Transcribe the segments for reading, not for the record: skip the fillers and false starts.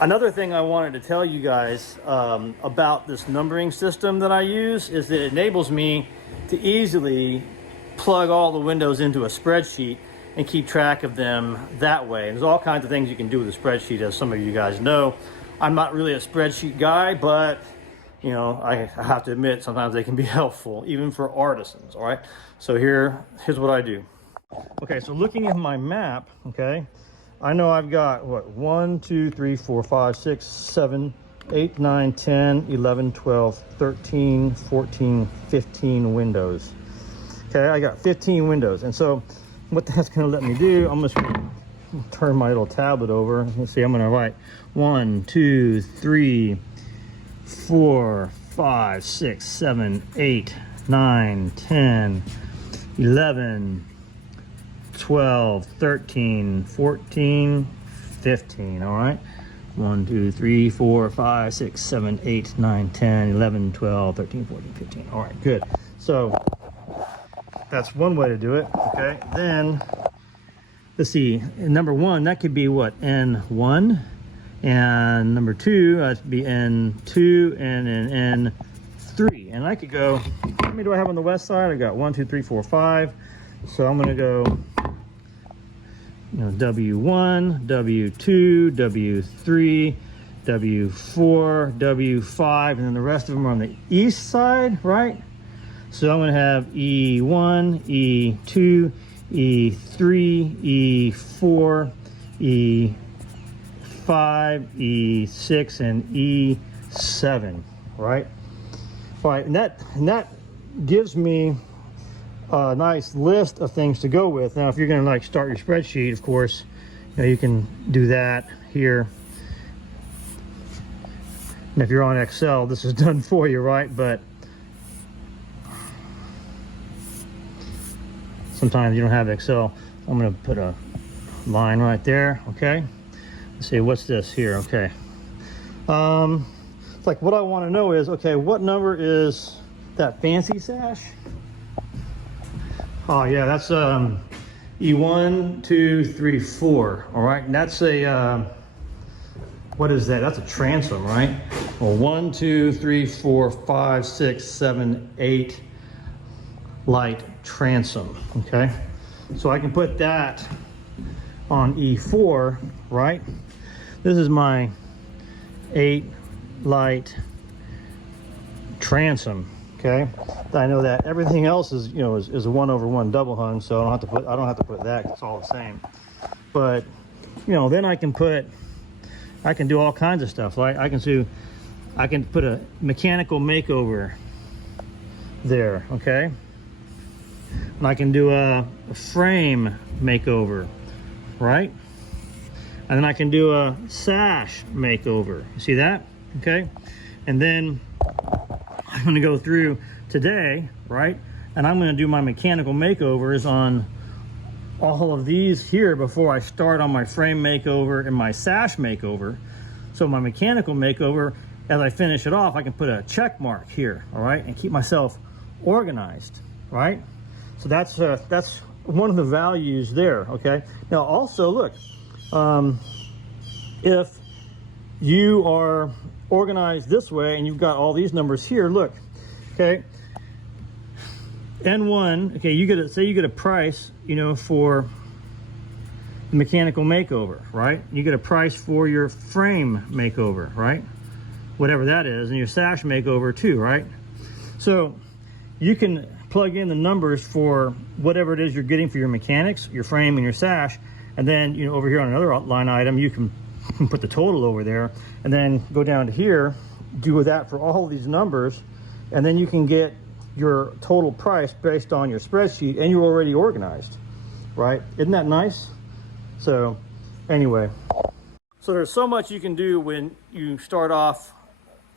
Another thing I wanted to tell you guys about this numbering system that I use is that it enables me to easily plug all the windows into a spreadsheet and keep track of them that way. And there's all kinds of things you can do with a spreadsheet, as some of you guys know. I'm not really a spreadsheet guy, but you know, I have to admit sometimes they can be helpful, even for artisans. All right, so here's what I do. Okay, so looking at my map, okay, I know I've got what, 1, 2, 3, 4, 5, 6, 7, 8, 9, 10, 11, 12, 13, 14, 15 windows. Okay, I got 15 windows. And so what that's going to let me do, I'm just going to turn my little tablet over. Let's see, I'm going to write 1, 2, 3, 4, 5, 6, 7, 8, 9, 10, 11, 12, 13, 14, 15. All right, 1, 2, 3, 4, 5, 6, 7, 8, 9, 10, 11, 12, 13, 14, 15. All right, good. So that's one way to do it. Okay, then let's see, number 1, that could be what, N1, and number 2, that'd be N2, and then N3. And I could go, how many do I have on the west side? I got 1, 2, 3, 4, 5. So I'm going to go, you know, W1, W2, W3, W4, W5, and then the rest of them are on the east side, right? So I'm going to have E1, E2, E3, E4, E5, E6, and E7, right? All right, and that gives me a nice list of things to go with. Now, if you're going to like start your spreadsheet, of course, you know, you can do that here. And if you're on Excel, this is done for you, right? But sometimes you don't have Excel. I'm going to put a line right there. Okay. Let's see, what's this here? Okay. It's like what I want to know is, okay, what number is that fancy sash? Oh yeah, that's E1, 2, 3, 4. All right, and that's a what is that? That's a transom, right? Well, 1, 2, 3, 4, 5, 6, 7, 8 light transom. Okay, so I can put that on E4, right? This is my 8 light transom. Okay, I know that everything else is, you know, is a 1/1 double hung, so I don't have to put that. It's all the same. But you know, then I can do all kinds of stuff. Right? I can put a mechanical makeover there. Okay, and I can do a frame makeover, right? And then I can do a sash makeover. You see that? Okay, and then I'm going to go through today, right? And I'm going to do my mechanical makeovers on all of these here before I start on my frame makeover and my sash makeover. So my mechanical makeover, as I finish it off, I can put a check mark here, all right? And keep myself organized, right? So that's one of the values there, okay? Now also look, if you are organized this way and you've got all these numbers here, look, okay, N1, okay, you get a price, you know, for the mechanical makeover, right? You get a price for your frame makeover, right? Whatever that is, and your sash makeover too, right? So you can plug in the numbers for whatever it is you're getting for your mechanics, your frame, and your sash, and then, you know, over here on another line item, you can put the total over there, and then go down to here, do that for all these numbers, and then you can get your total price based on your spreadsheet, and you're already organized, right? Isn't that nice? So anyway, so there's so much you can do when you start off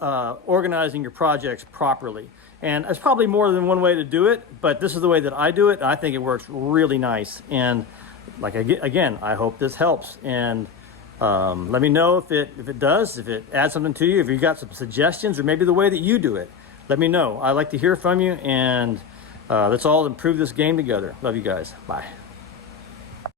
organizing your projects properly. And there's probably more than one way to do it, but this is the way that I do it, and I think it works really nice. And like, again, I hope this helps. And let me know if it does, if it adds something to you, if you've got some suggestions, or maybe the way that you do it. Let me know. I like to hear from you, and let's all improve this game together. Love you guys. Bye.